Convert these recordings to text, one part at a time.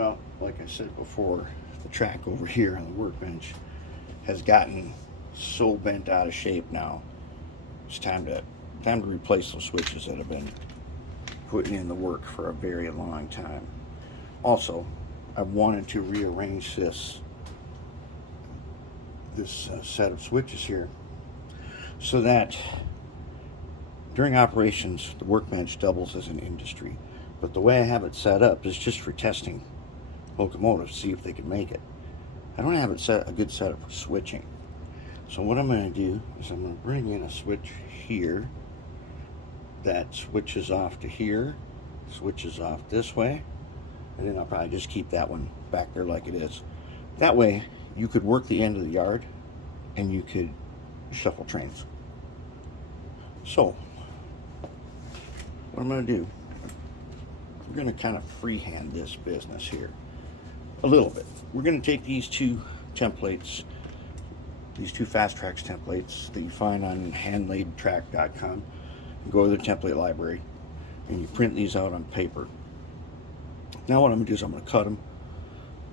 Well, like I said before, the track over here on the workbench has gotten so bent out of shape now. It's time to replace those switches that have been putting in the work for a very long time. Also, I wanted to rearrange this set of switches here so that during operations the workbench doubles as an industry, but the way I have it set up is just for testing locomotives, see if they can make it. I don't have it set a good setup for switching. So what I'm going to do is I'm going to bring in a switch here that switches off to here, switches off this way, and then I'll probably just keep that one back there like it is. That way you could work the end of the yard and you could shuffle trains. So what I'm going to do, we're going to kind of freehand this business here a little bit. We're going to take these two templates, these two Fast Tracks templates that you find on handlaidtrack.com, and go to the template library and you print these out on paper. Now what I'm going to do is I'm going to cut them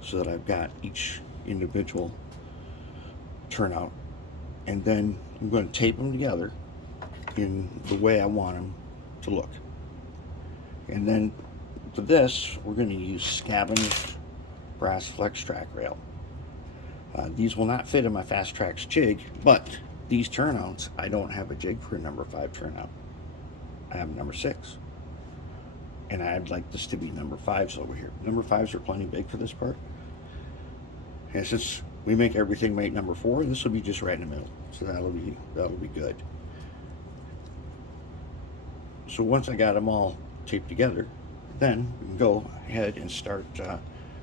so that I've got each individual turnout, and then I'm going to tape them together in the way I want them to look. And then for this, we're going to use scavenged brass flex track rail. These will not fit in my Fast Tracks jig, but these turnouts, I don't have a jig for a number 5 turnout. I have a number 6. And I'd like this to be number 5s over here. Number 5s are plenty big for this part. And since we make everything make number 4, this will be just right in the middle. So that'll be good. So once I got them all taped together, then we can go ahead and start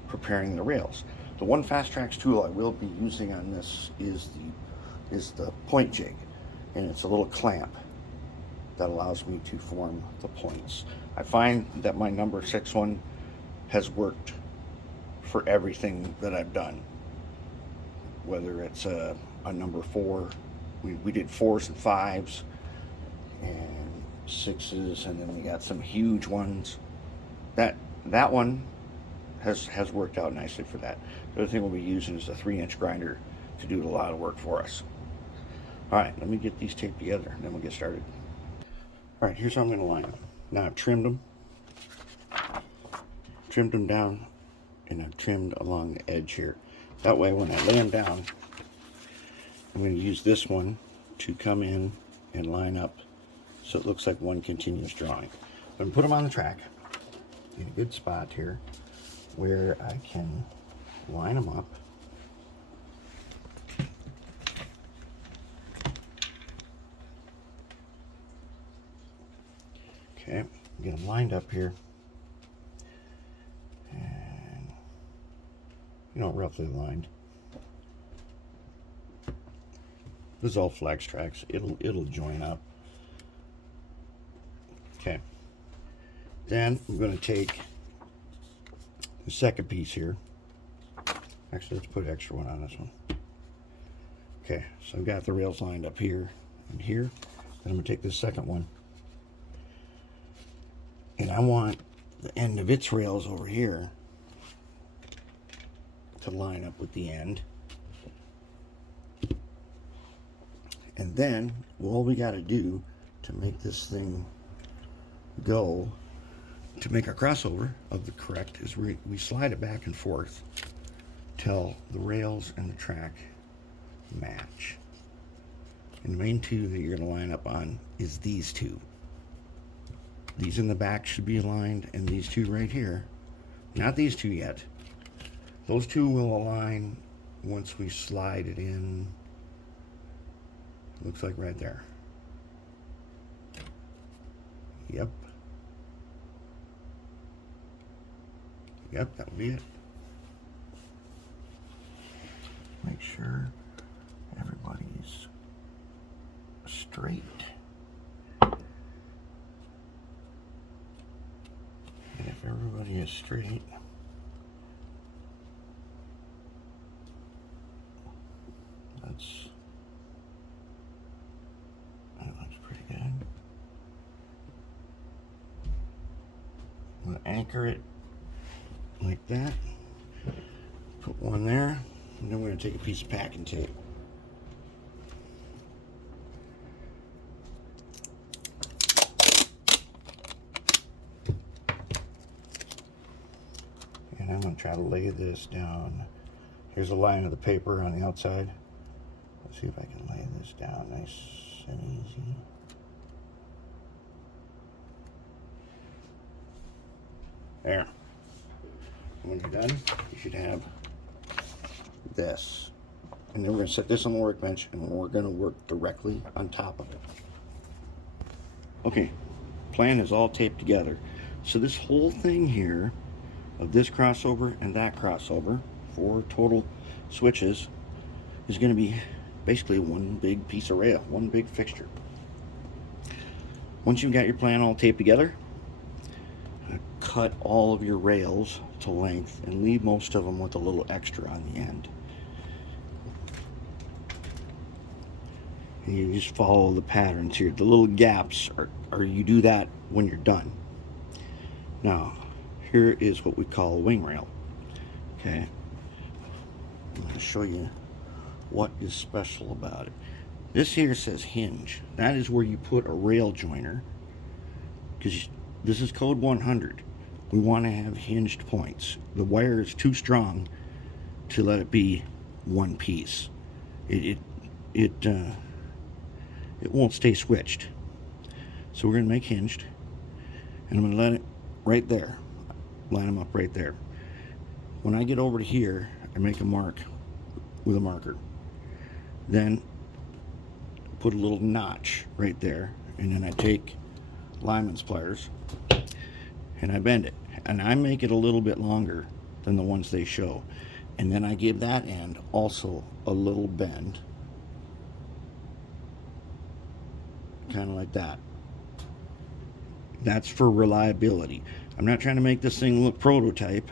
preparing the rails. The one Fast Tracks tool I will be using on this is the point jig, and it's a little clamp that allows me to form the points. I find that my number 6 one has worked for everything that I've done, whether it's a number 4. We did 4s and 5s and 6s, and then we got some huge ones. That one has worked out nicely for that. The other thing we'll be using is a 3-inch grinder to do a lot of work for us. All right, let me get these taped together and then we'll get started. All right, here's how I'm going to line them. Now I've trimmed them down, and I've trimmed along the edge here. That way when I lay them down, I'm going to use this one to come in and line up so it looks like one continuous drawing. I'm going to put them on the track in a good spot here where I can line them up. Okay, get them lined up here, and roughly lined. This is all Flex Tracks. It'll join up. Okay. Then I'm going to take the second piece here. Actually, let's put an extra one on this one. Okay, so I've got the rails lined up here and here. Then I'm going to take this second one, and I want the end of its rails over here to line up with the end. And then all we got to do to make this thing go, to make our crossover of the correct, is we slide it back and forth till the rails and the track match. And the main two that you're going to line up on is these two. These in the back should be aligned, and these two right here, not these two yet. Those two will align once we slide it in. Looks like right there. Yep. Yep, that'll be it. Make sure everybody's straight. And if everybody is straight, that looks pretty good. I'm going to anchor it like that. Put one there, and then we're going to take a piece of packing tape. And I'm going to try to lay this down. Here's a line of the paper on the outside. Let's see if I can lay this down nice and easy. There. When you're done, you should have this. And then we're going to set this on the workbench, and we're going to work directly on top of it. Okay, plan is all taped together. So this whole thing here, of this crossover and that crossover, 4 total switches, is going to be basically one big piece of rail, one big fixture. Once you've got your plan all taped together, cut all of your rails to length and leave most of them with a little extra on the end. And you just follow the patterns here. The little gaps are you do that when you're done. Now, here is what we call a wing rail. Okay, I'm going to show you what is special about it. This here says hinge. That is where you put a rail joiner, because this is code 100. We want to have hinged points. The wire is too strong to let it be one piece. It won't stay switched. So we're going to make hinged, and I'm going to let it right there. Line them up right there. When I get over to here, I make a mark with a marker. Then put a little notch right there, and then I take lineman's pliers and I bend it, and I make it a little bit longer than the ones they show, and then I give that end also a little bend, kind of like that. That's for reliability. I'm not trying to make this thing look prototype.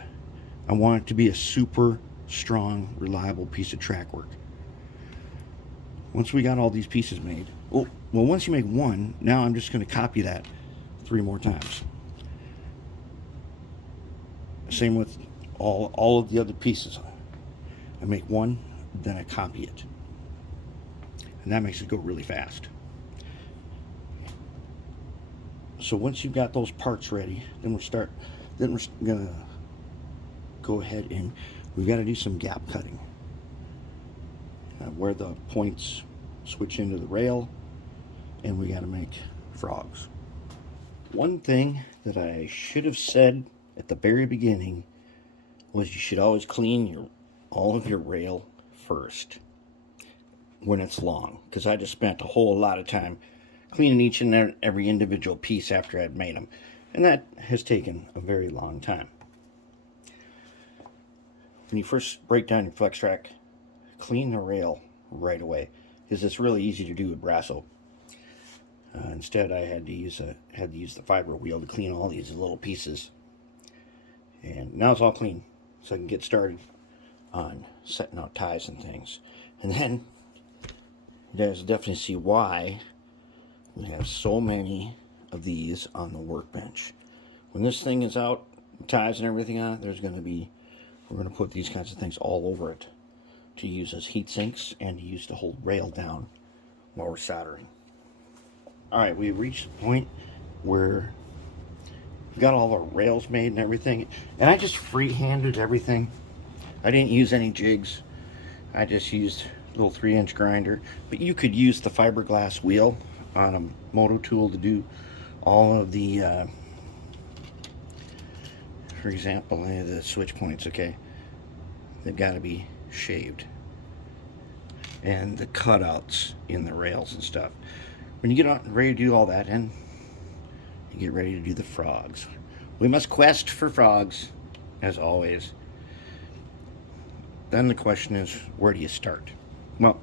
I want it to be a super strong, reliable piece of track work. Once we got all these pieces made, well, once you make one, now I'm just going to copy that 3 more times. Same with all of the other pieces. I make one, then I copy it, and that makes it go really fast. So once you've got those parts ready, then we're gonna go ahead and we've got to do some gap cutting, where the points switch into the rail, and we got to make frogs. One thing that I should have said at the very beginning was you should always clean all of your rail first when it's long, because I just spent a whole lot of time cleaning each and every individual piece after I'd made them, and that has taken a very long time. When you first break down your flex track, clean the rail right away, because it's really easy to do with Brasso. Instead, I had to use the fiber wheel to clean all these little pieces, and now it's all clean, so I can get started on setting out ties and things. And then you guys definitely see why we have so many of these on the workbench. When this thing is out, ties and everything on it, we're going to put these kinds of things all over it to use as heat sinks and to use to hold rail down while we're soldering. Alright, we reached the point where we've got all our rails made and everything, and I just free-handed everything. I didn't use any jigs. I just used a little 3-inch grinder, but you could use the fiberglass wheel on a moto tool to do all of the for example, the switch points. Okay, they've got to be shaved, and the cutouts in the rails and stuff. When you get on ready to do all that, and you get ready to do the frogs, we must quest for frogs as always. Then the question is, where do you start? Well,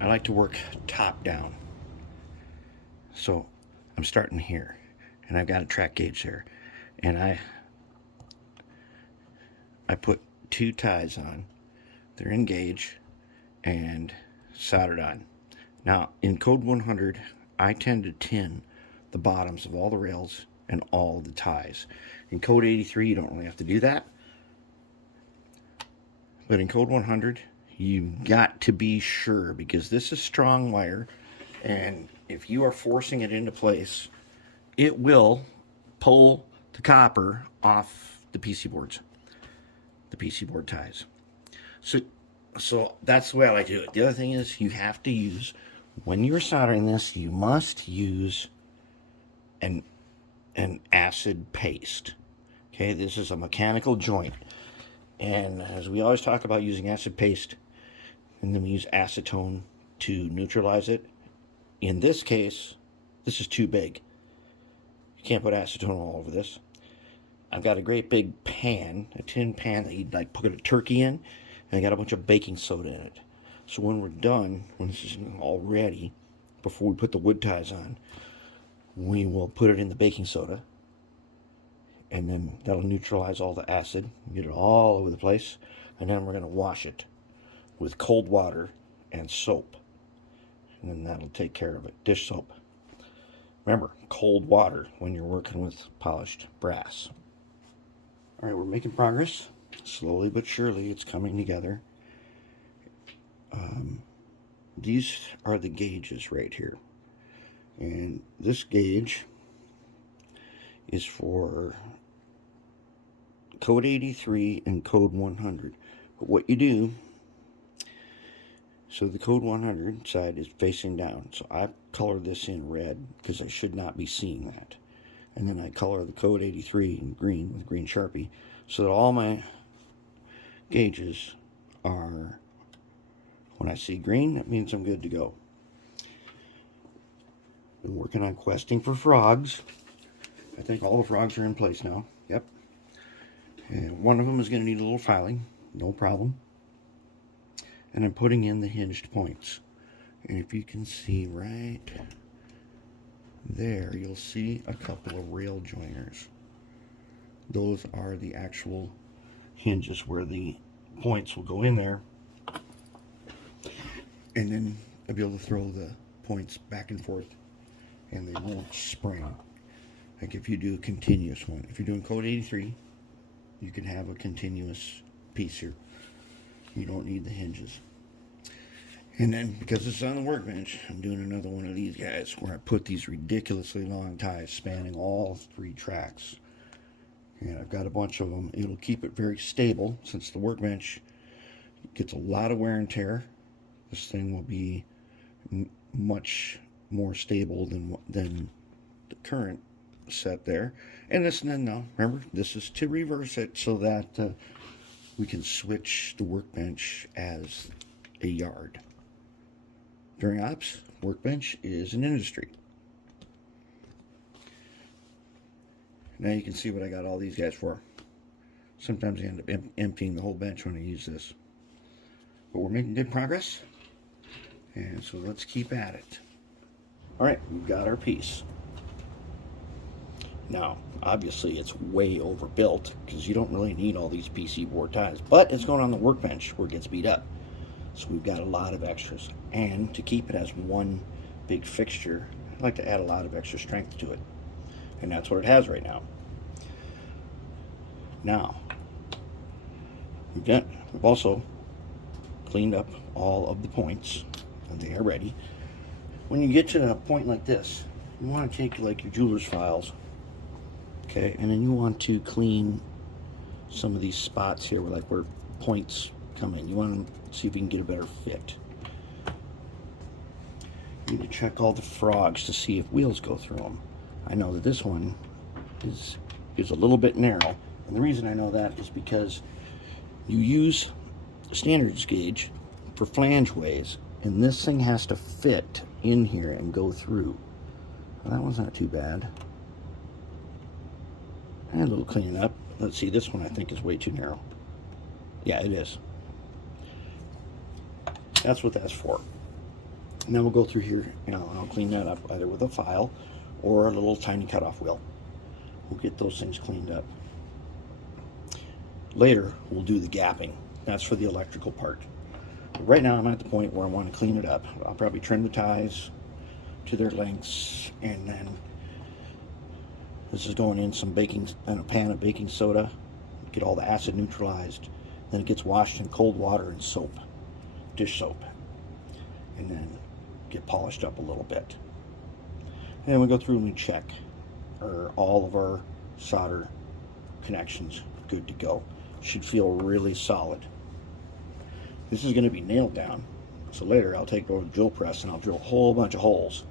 I like to work top down. So I'm starting here, and I've got a track gauge there, and I put 2 ties on. They're in gauge and soldered on. Now in code 100, I tend to tin the bottoms of all the rails and all the ties. In code 83, you don't really have to do that, But in code 100, you've got to be sure, because this is strong wire, and if you are forcing it into place, it will pull the copper off the PC boards, the PC board ties. So that's the way I like to do it. The other thing is, you have to use, when you're soldering this, you must use an acid paste. Okay, this is a mechanical joint. And as we always talk about using acid paste, and then we use acetone to neutralize it. In this case, this is too big. You can't put acetone all over this. I've got a great big pan, a tin pan that you'd like put a turkey in, and I got a bunch of baking soda in it. So when we're done, when this is all ready, before we put the wood ties on, we will put it in the baking soda, and then that'll neutralize all the acid, get it all over the place, and then we're going to wash it with cold water and soap, and then that'll take care of it. Dish soap. Remember, cold water when you're working with polished brass. All right, we're making progress. Slowly but surely, it's coming together. These are the gauges right here. And this gauge is for code 83 and code 100. But what you do, so the code 100 side is facing down. So I color this in red because I should not be seeing that. And then I color the code 83 in green with green Sharpie, so that all my gauges are, when I see green, that means I'm good to go. Been working on questing for frogs. I think all the frogs are in place now. Yep. And one of them is going to need a little filing. No problem. And I'm putting in the hinged points. And if you can see right there, you'll see a couple of rail joiners. Those are the actual hinges where the points will go in there. And then I'll be able to throw the points back and forth, and they won't spring. Like if you do a continuous one. If you're doing code 83, you can have a continuous piece here. You don't need the hinges. And then, because it's on the workbench, I'm doing another one of these guys where I put these ridiculously long ties spanning all 3 tracks. And I've got a bunch of them. It'll keep it very stable, since the workbench gets a lot of wear and tear. This thing will be much more stable than the current set there. And this, now remember, this is to reverse it so that we can switch the workbench as a yard. During ops, workbench is an industry. Now you can see what I got all these guys for. Sometimes I end up emptying the whole bench when I use this. But we're making good progress. And so let's keep at it. Alright, we've got our piece. Now, obviously it's way overbuilt, because you don't really need all these PC board ties. But it's going on the workbench where it gets beat up. So we've got a lot of extras. And to keep it as one big fixture, I'd like to add a lot of extra strength to it. And that's what it has right now. Now, we've also cleaned up all of the points, and they are ready. When you get to a point like this, you want to take like your jeweler's files, okay, and then you want to clean some of these spots here where points come in. You want to see if you can get a better fit. You need to check all the frogs to see if wheels go through them. I know that this one is a little bit narrow, and the reason I know that is because you use standards gauge for flange ways, and this thing has to fit in here and go through. Well, that one's not too bad. And a little cleaning up. Let's see, this one I think is way too narrow. Yeah, it is. That's what that's for. And then we'll go through here and I'll clean that up either with a file or a little tiny cutoff wheel. We'll get those things cleaned up. Later, we'll do the gapping. That's for the electrical part. But right now, I'm at the point where I want to clean it up. I'll probably trim the ties to their lengths, and then this is going in a pan of baking soda, get all the acid neutralized, Then it gets washed in cold water and soap, dish soap, and then get polished up a little bit. And then we go through and we check, are all of our solder connections good to go. Should feel really solid. This is going to be nailed down, so later I'll take it over to the drill press and I'll drill a whole bunch of holes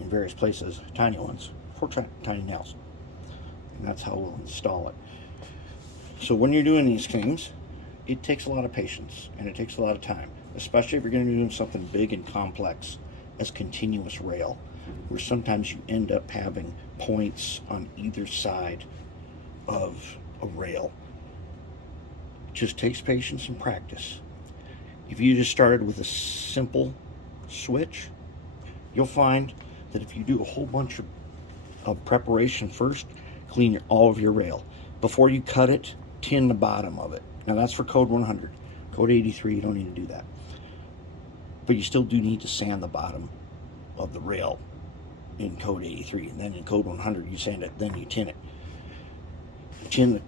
in various places, tiny ones, for tiny nails. And that's how we'll install it. So when you're doing these things, it takes a lot of patience and it takes a lot of time, especially if you're going to be doing something big and complex as continuous rail, where sometimes you end up having points on either side of a rail. It just takes patience and practice. If you just started with a simple switch, you'll find that if you do a whole bunch of preparation first, clean all of your rail. Before you cut it, tin the bottom of it. Now that's for code 100. Code 83, you don't need to do that. But you still do need to sand the bottom of the rail in code 83. And then in code 100, you sand it, then you tin it. Tin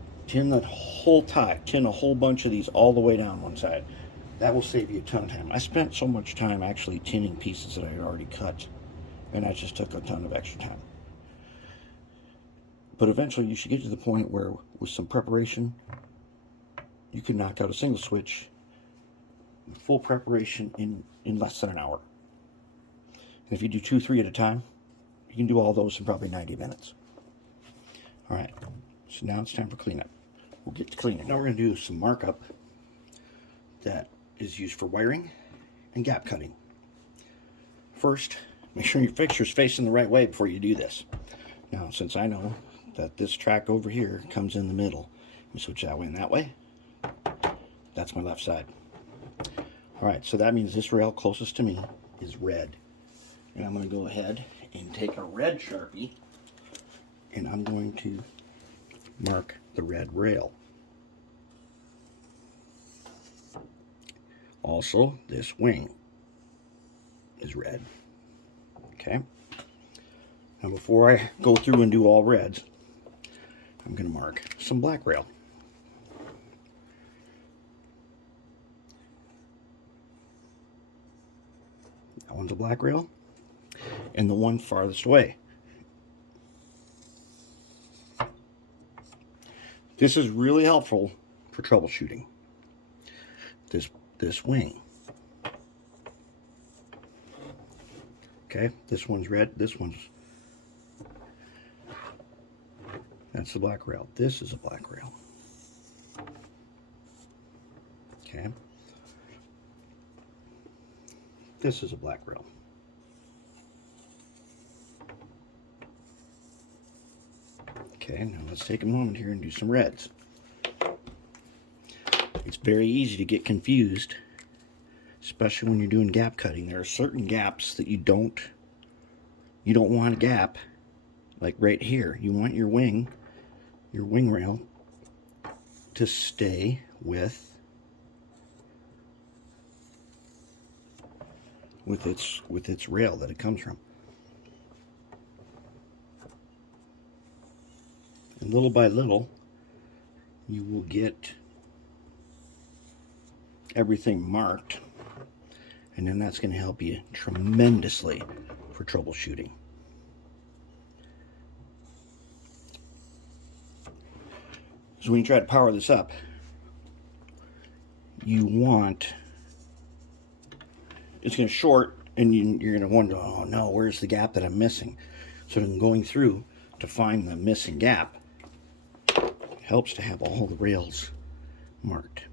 the whole tie. Tin a whole bunch of these all the way down one side. That will save you a ton of time. I spent so much time actually tinning pieces that I had already cut, and that just took a ton of extra time. But eventually you should get to the point where with some preparation, you can knock out a single switch, full preparation in less than an hour. And if you do 2, 3 at a time, you can do all those in probably 90 minutes. All right, so now it's time for cleanup. We'll get to cleaning. Now we're going to do some markup that is used for wiring and gap cutting. First, make sure your fixture is facing the right way before you do this. Now, since I know that this track over here comes in the middle, let me switch that way and that way. That's my left side. All right, so that means this rail closest to me is red. And I'm going to go ahead and take a red Sharpie and I'm going to mark the red rail. Also, this wing is red. Okay. Now before I go through and do all reds, I'm going to mark some black rail. That one's a black rail. And the one farthest away. This is really helpful for troubleshooting. This wing. Okay, this one's red, this one's, that's the black rail. This is a black rail. Okay. This is a black rail. Okay, now let's take a moment here and do some reds. It's very easy to get confused, especially when you're doing gap cutting. There are certain gaps that you don't want a gap, like right here. You want your wing rail to stay with its rail that it comes from. And little by little, you will get everything marked, and then that's going to help you tremendously for troubleshooting. So when you try to power this up, you want, it's going to short, and you're going to wonder, oh no, where's the gap that I'm missing? So then going through to find the missing gap helps to have all the rails marked.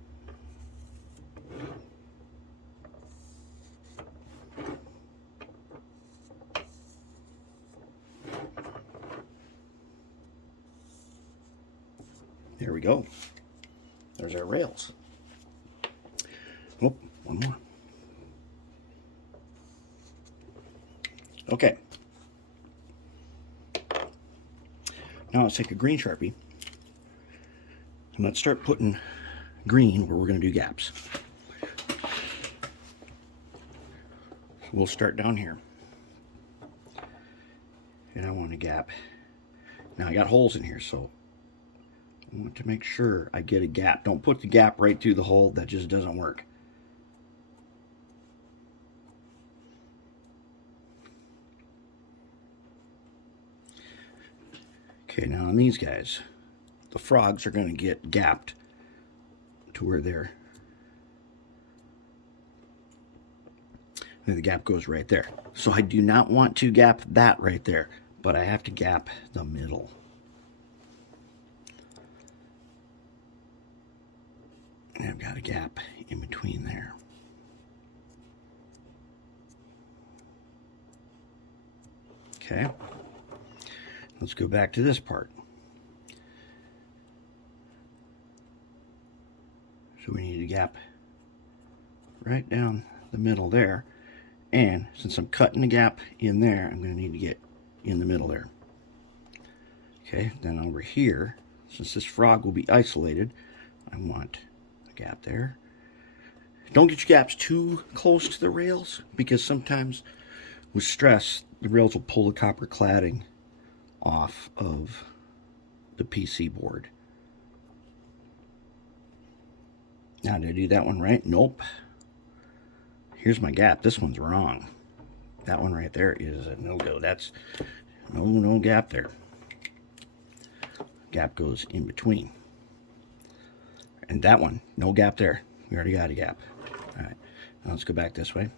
There we go. There's our rails. Oh, one more. Okay. Now let's take a green Sharpie and let's start putting green where we're going to do gaps. We'll start down here. And I want a gap. Now I got holes in here, so I want to make sure I get a gap. Don't put the gap right through the hole. That just doesn't work. Okay, now on these guys, the frogs are going to get gapped to where they're, and the gap goes right there. So I do not want to gap that right there, but I have to gap the middle. And I've got a gap in between there. Okay. Let's go back to this part. So we need a gap right down the middle there. And since I'm cutting the gap in there, I'm going to need to get in the middle there. Okay, then over here, since this frog will be isolated, I want a gap there. Don't get your gaps too close to the rails, because sometimes with stress, the rails will pull the copper cladding off of the PC board. Now, did I do that one right? Nope. Here's my gap. This one's wrong. That one right there is a no-go. That's no gap there. Gap goes in between. And that one, no gap there. We already got a gap. All right, now let's go back this way.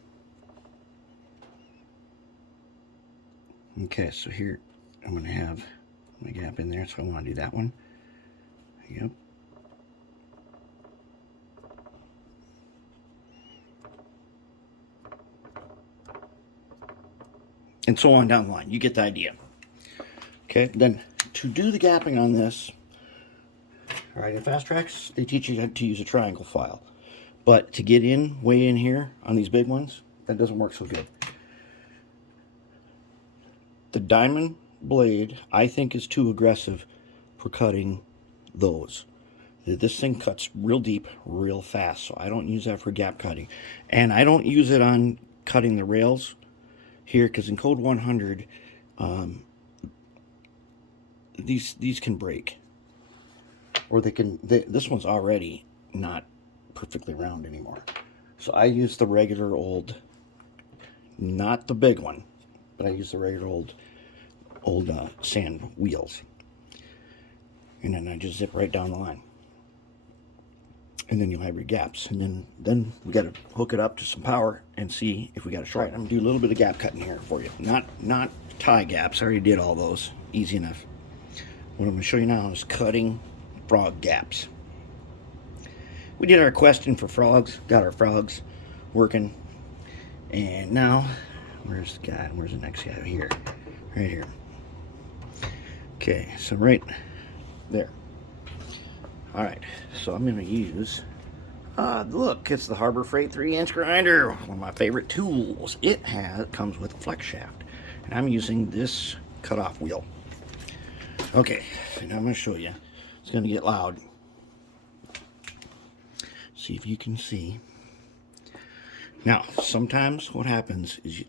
Okay, so here I'm going to have my gap in there, so I want to do that one. Yep. And so on down the line. You get the idea. Okay, then to do the gapping on this, all right, in Fast Tracks, they teach you how to use a triangle file. But to get in, way in here, on these big ones, that doesn't work so good. The diamond blade, I think, is too aggressive for cutting those. This thing cuts real deep, real fast, so I don't use that for gap cutting. And I don't use it on cutting the rails here, because in code 100, these can break, or they can. This one's already not perfectly round anymore, so I use the regular old, not the big one, but I use the regular old sand wheels, and then I just zip right down the line, and then you'll have your gaps, and then we got to hook it up to some power and see if we got a short. Right, I'm gonna do a little bit of gap cutting here for you. Not tie gaps. I already did all those. Easy enough. What I'm gonna show you now is cutting frog gaps. We did our question for frogs. Got our frogs working, and now where's the guy? Where's the next guy? Here, right here. Okay, so right there. All right, so I'm gonna use, look, it's the Harbor Freight 3-inch grinder, one of my favorite tools. It comes with a flex shaft, and I'm using this cutoff wheel. Okay, and I'm gonna show you. It's gonna get loud. See if you can see. Now, sometimes what happens is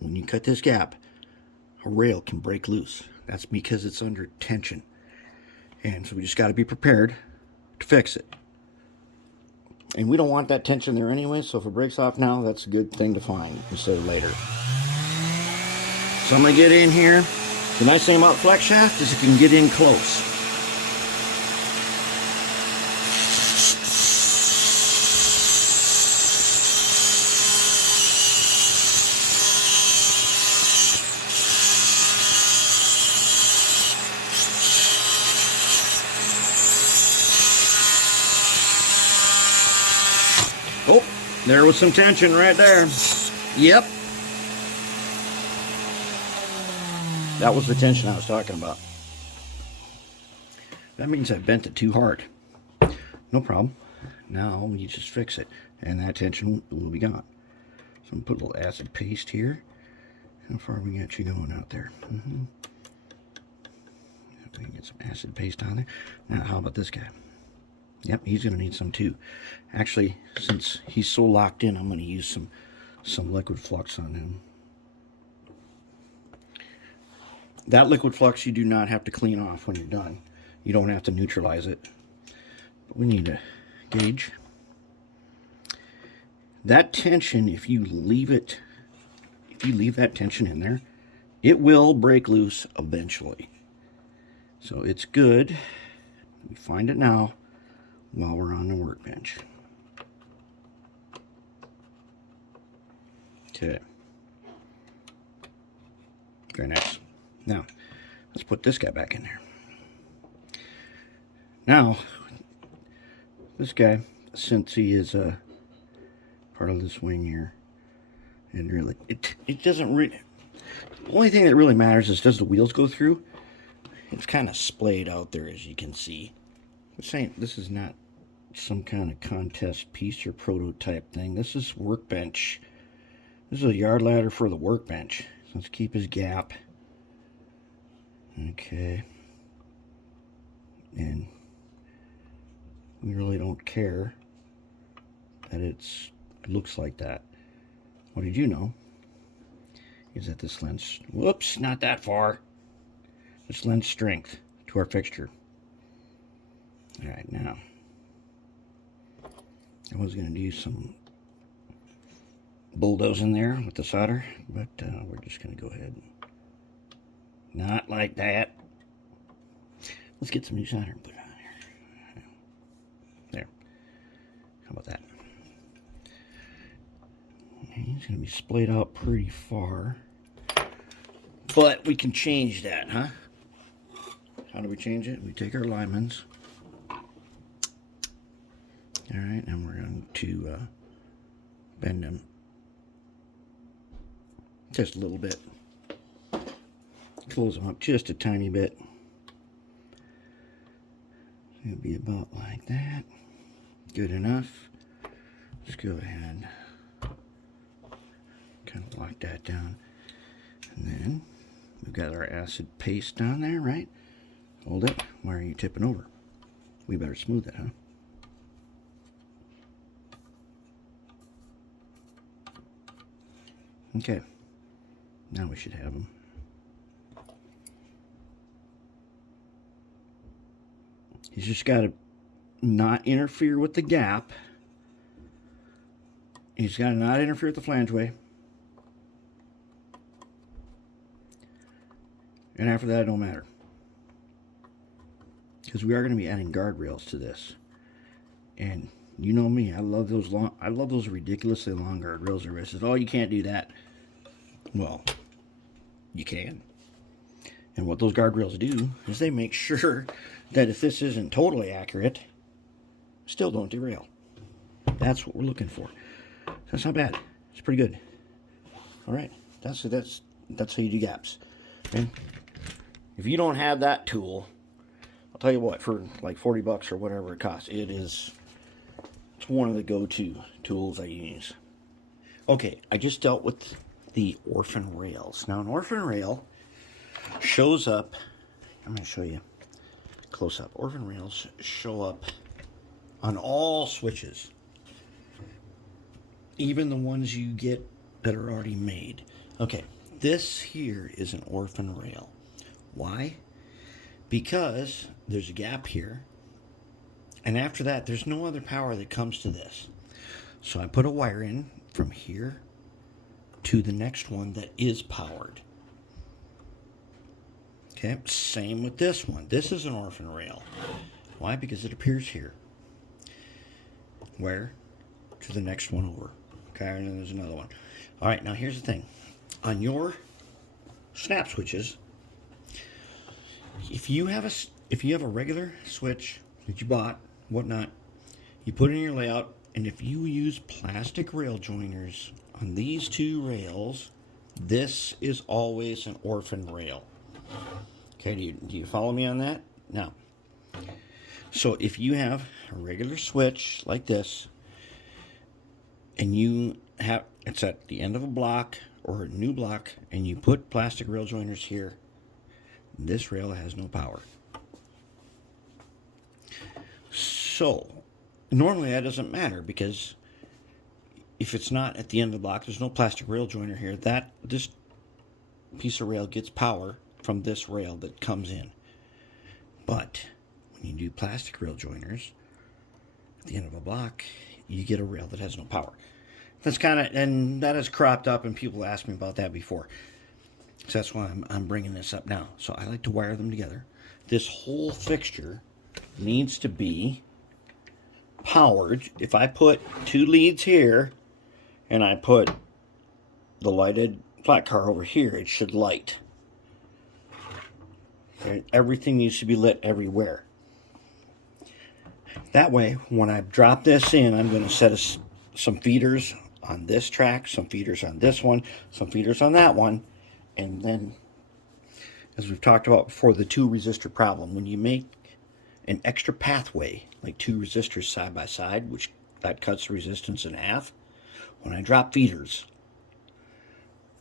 when you cut this gap, a rail can break loose. That's because it's under tension. And so we just got to be prepared to fix it. And we don't want that tension there anyway, so if it breaks off now, that's a good thing to find instead of later. So I'm going to get in here. The nice thing about flex shaft is it can get in close. Oh, there was some tension right there. Yep. That was the tension I was talking about. That means I bent it too hard. No problem. Now we just fix it, and that tension will be gone. So I'm going to put a little acid paste here. How far we got you going out there? We can get some acid paste on there. Now, how about this guy? Yep, he's going to need some too. Actually, since he's so locked in, I'm going to use some liquid flux on him. That liquid flux you do not have to clean off when you're done. You don't have to neutralize it. But we need a gauge. That tension, if you leave that tension in there, it will break loose eventually. So it's good we find it now while we're on the workbench. Okay. Very nice. Now, let's put this guy back in there. Now, this guy, since he is a part of this wing here, and really, it doesn't really, the only thing that really matters is does the wheels go through? It's kind of splayed out there, as you can see. This is not some kind of contest piece or prototype thing. This is workbench. This is a yard ladder for the workbench. So let's keep his gap. Okay. And we really don't care that it looks like that. What did you know is that this lends, whoops, not that far. This lends strength to our fixture. All right, now, I was going to do some bulldozing there with the solder, but we're just going to go ahead and not like that. Let's get some new solder and put it on here. There. How about that? He's going to be splayed out pretty far, but we can change that, huh? How do we change it? We take our alignments. All right, and we're going to bend them just a little bit. Close them up just a tiny bit. It'll be about like that. Good enough. Let's go ahead. Kind of lock that down. And then we've got our acid paste down there, right? Hold it. Why are you tipping over? We better smooth it, huh? Okay. Now we should have them. He's just got to not interfere with the gap. He's got to not interfere with the flangeway. And after that, it don't matter. Because we are going to be adding guardrails to this. And you know me, I love those ridiculously long guardrails. Everybody says, oh, you can't do that. Well, you can. And what those guardrails do is they make sure that if this isn't totally accurate, still don't derail. That's what we're looking for. That's not bad. It's pretty good. All right, that's how you do gaps. Okay? If you don't have that tool, I'll tell you what, for like 40 bucks or whatever it costs, it's one of the go-to tools I use. Okay, I just dealt with the orphan rails. Now, an orphan rail shows up, I'm going to show you close up. Orphan rails show up on all switches, even the ones you get that are already made. Okay, this here is an orphan rail. Why? Because there's a gap here, and after that there's no other power that comes to this. So I put a wire in from here to the next one that is powered. Okay, same with this one. This is an orphan rail. Why? Because it appears here. Where? To the next one over. Okay, and then there's another one. All right, now here's the thing. On your snap switches, if you have a regular switch that you bought, whatnot, you put it in your layout, and if you use plastic rail joiners on these two rails, this is always an orphan rail. Okay, do you follow me on that? Now, so if you have a regular switch like this, and it's at the end of a block or a new block, and you put plastic rail joiners here, this rail has no power. So, normally that doesn't matter, because if it's not at the end of the block, there's no plastic rail joiner here, this piece of rail gets power from this rail that comes in. But you do plastic rail joiners, at the end of a block, you get a rail that has no power. That's kind of, and that is cropped up, and people asked me about that before. So that's why I'm bringing this up now. So I like to wire them together. This whole fixture needs to be powered. If I put 2 leads here, and I put the lighted flat car over here, it should light. Okay? Everything needs to be lit everywhere. That way, when I drop this in, I'm going to set some feeders on this track, some feeders on this one, some feeders on that one, and then, as we've talked about before, the 2 resistor problem. When you make an extra pathway, like 2 resistors side by side, which that cuts the resistance in half, when I drop feeders,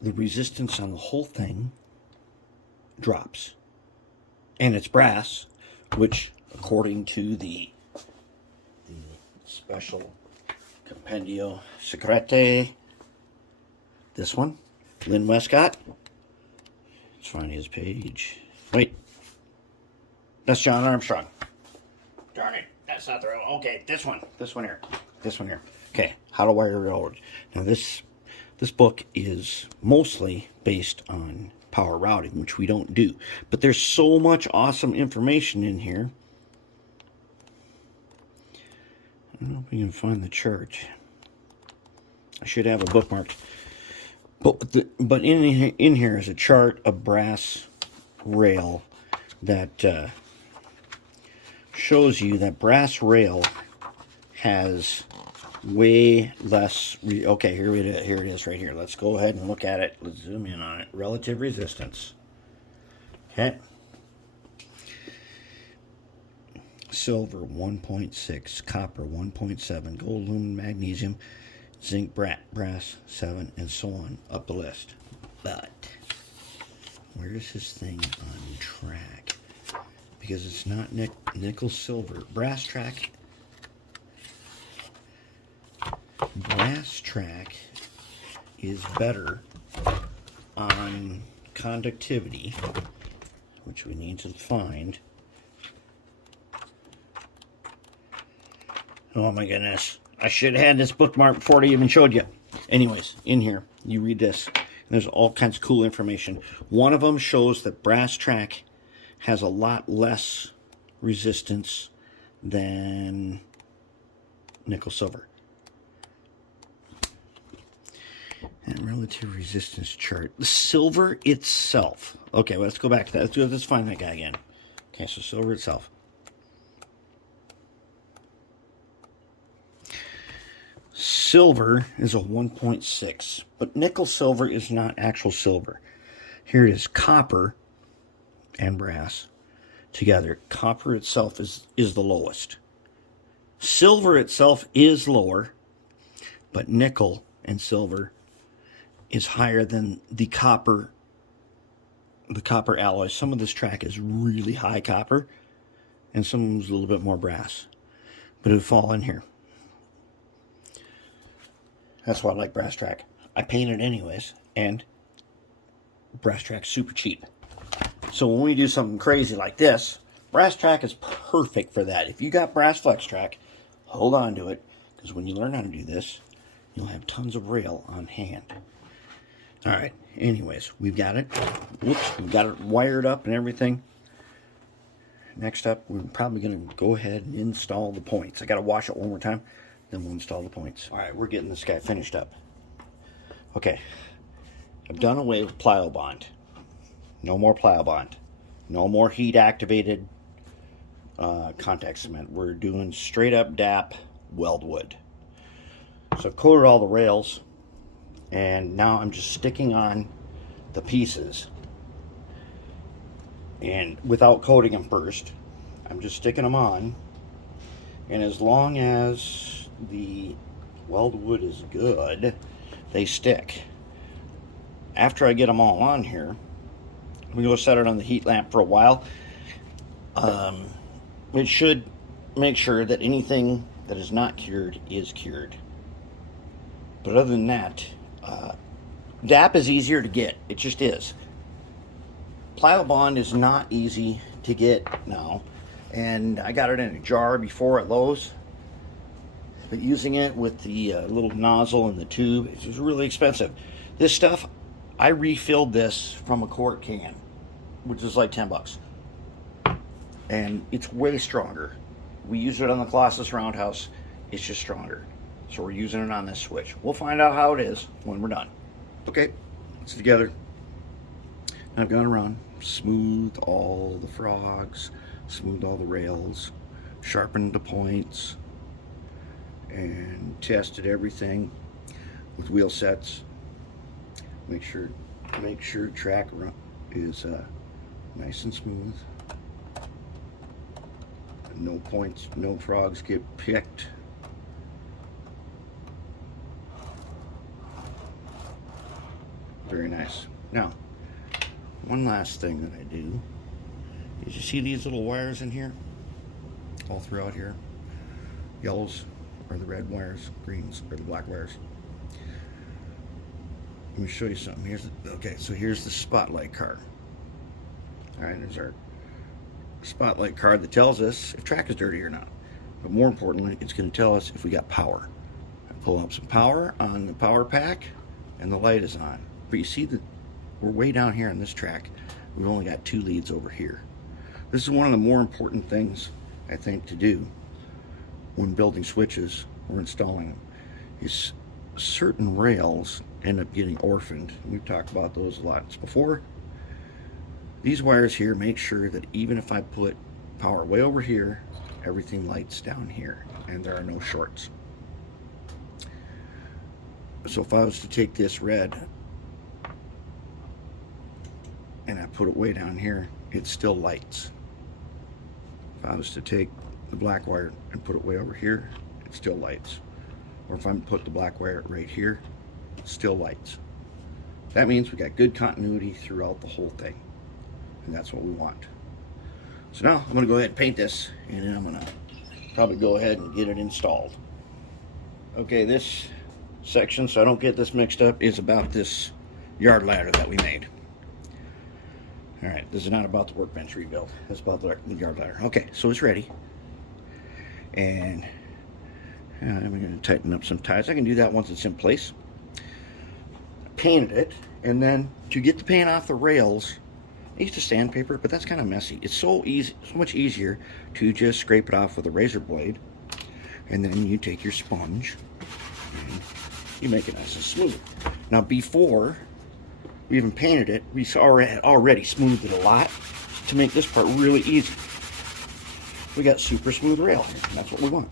the resistance on the whole thing drops. And it's brass, which, according to the special Compendio Secrete, this one, Lynn Westcott, let's find his page. Wait, that's John Armstrong. Darn it, that's not the right one. Okay, this one here. Okay, how to wire a railroad. Now this book is mostly based on power routing, which we don't do. But there's so much awesome information in here. I don't know if we can find the chart. I should have a bookmarked. But in here is a chart of brass rail that shows you that brass rail has way less. Okay, here it is right here. Let's go ahead and look at it. Let's zoom in on it. Relative resistance. Okay. Silver 1.6, copper 1.7, gold, aluminum, magnesium, zinc, brass 7, and so on up the list. But where is this thing on track? Because it's not nickel, silver. Brass track is better on conductivity, which we need to find. Oh my goodness. I should have had this bookmark before I even showed you. Anyways, in here, you read this. There's all kinds of cool information. One of them shows that brass track has a lot less resistance than nickel silver. And relative resistance chart. The silver itself. Okay, well, let's go back to that. Let's find that guy again. Okay, so silver itself. Silver is a 1.6, but nickel silver is not actual silver. Here it is, copper and brass together. Copper itself is the lowest. Silver itself is lower, but nickel and silver is higher than the copper alloy. Some of this track is really high copper, and some is a little bit more brass, but it would fall in here. That's why I like brass track. I paint it anyways, and brass track's super cheap. So when we do something crazy like this, brass track is perfect for that. If you got brass flex track, hold on to it, because when you learn how to do this, you'll have tons of rail on hand. All right, anyways, we've got it. Whoops, we've got it wired up and everything. Next up, we're probably going to go ahead and install the points. I got to wash it one more time. Then we'll install the points. All right, we're getting this guy finished up. Okay, I've done away with plyo bond. No more plyo bond. No more heat activated contact cement. We're doing straight up DAP weldwood. So I've coated all the rails, and now I'm just sticking on the pieces. And without coating them first, I'm just sticking them on. And as long as the weldwood is good, they stick. After I get them all on here, we go set it on the heat lamp for a while. It should make sure that anything that is not cured is cured. But other than that, DAP is easier to get. It just is. Plyo bond is not easy to get now. And I got it in a jar before at Lowe's. But using it with the little nozzle and the tube, it's just really expensive. This stuff, I refilled this from a quart can, which is like 10 bucks. And it's way stronger. We use it on the Colossus Roundhouse. It's just stronger. So we're using it on this switch. We'll find out how it is when we're done. Okay, it's together. I've gone around, smoothed all the frogs, smoothed all the rails, sharpened the points, and tested everything with wheel sets. Make sure track is nice and smooth. No points, no frogs get picked. Very nice. Now, one last thing that I do is, you see these little wires in here? All throughout here. Yellows are the red wires, greens are the black wires. Let me show you something. So here's the spotlight card. Alright, there's our spotlight card that tells us if track is dirty or not. But more importantly, it's going to tell us if we got power. I pull up some power on the power pack and the light is on. But you see that we're way down here on this track. We've only got 2 leads over here. This is one of the more important things, I think, to do when building switches or installing them, is certain rails end up getting orphaned. We've talked about those a lot before. These wires here, make sure that even if I put power way over here, everything lights down here and there are no shorts. So if I was to take this red and I put it way down here, it still lights. If I was to take the black wire and put it way over here, it still lights. Or if I put the black wire right here, it still lights. That means we got good continuity throughout the whole thing. And that's what we want. So now I'm going to go ahead and paint this, and then I'm going to probably go ahead and get it installed. Okay, this section, so I don't get this mixed up, is about this yard ladder that we made. Alright, this is not about the workbench rebuild. It's about the yard ladder. Okay, so it's ready. And I'm going to tighten up some ties. I can do that once it's in place. Painted it, and then to get the paint off the rails, I used to sandpaper, but that's kind of messy. It's so easy, so much easier to just scrape it off with a razor blade, and then you take your sponge and you make it nice and smooth. Now, before we even painted it, we already smoothed it a lot to make this part really easy. We got super smooth rail here, and that's what we want.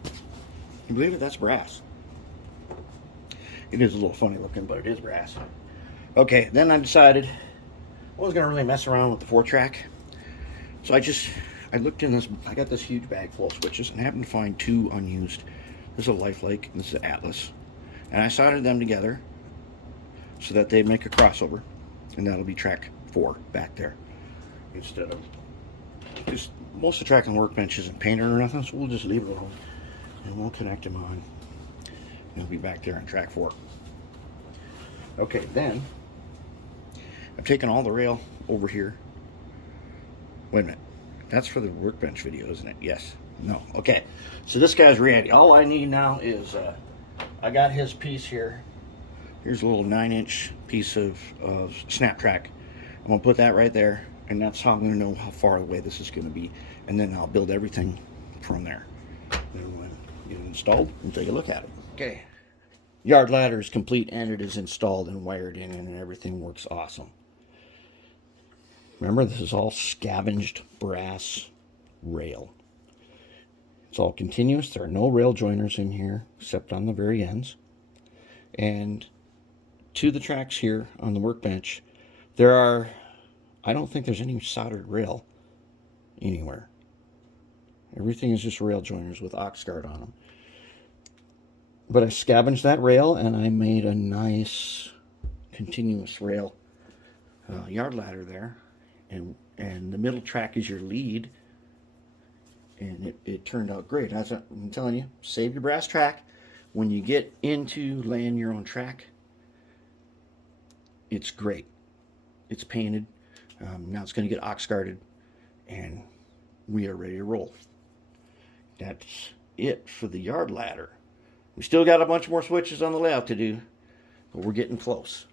You believe it? That's brass. It is a little funny looking, but it is brass. Okay, then I decided I wasn't going to really mess around with the 4-track. So I looked in this, I got this huge bag full of switches and happened to find 2 unused. This is a Lifelike and this is an Atlas. And I soldered them together so that they make a crossover. And that'll be track 4 back there. Instead of just, most of the track on the workbench isn't painted or nothing, so we'll just leave it alone. And we'll connect them on. It'll be back there on track 4. Okay, then I've taken all the rail over here. Wait a minute. That's for the workbench video, isn't it? Yes. No. Okay. So this guy's ready. All I need now is, I got his piece here. Here's a little 9-inch piece of snap track. I'm going to put that right there, and that's how I'm going to know how far away this is going to be. And then I'll build everything from there. Then when get it installed, we'll take a look at it. Okay. Yard ladder is complete, and it is installed and wired in, and everything works awesome. Remember, this is all scavenged brass rail. It's all continuous. There are no rail joiners in here except on the very ends. And to the tracks here on the workbench, I don't think there's any soldered rail anywhere. Everything is just rail joiners with ox guard on them. But I scavenged that rail and I made a nice continuous rail yard ladder there. And the middle track is your lead. And it turned out great. I'm telling you, save your brass track. When you get into laying your own track, it's great. It's painted. Now it's going to get ox guarded. And we are ready to roll. that's it for the yard ladder. We still got a bunch more switches on the layout to do, but we're getting close.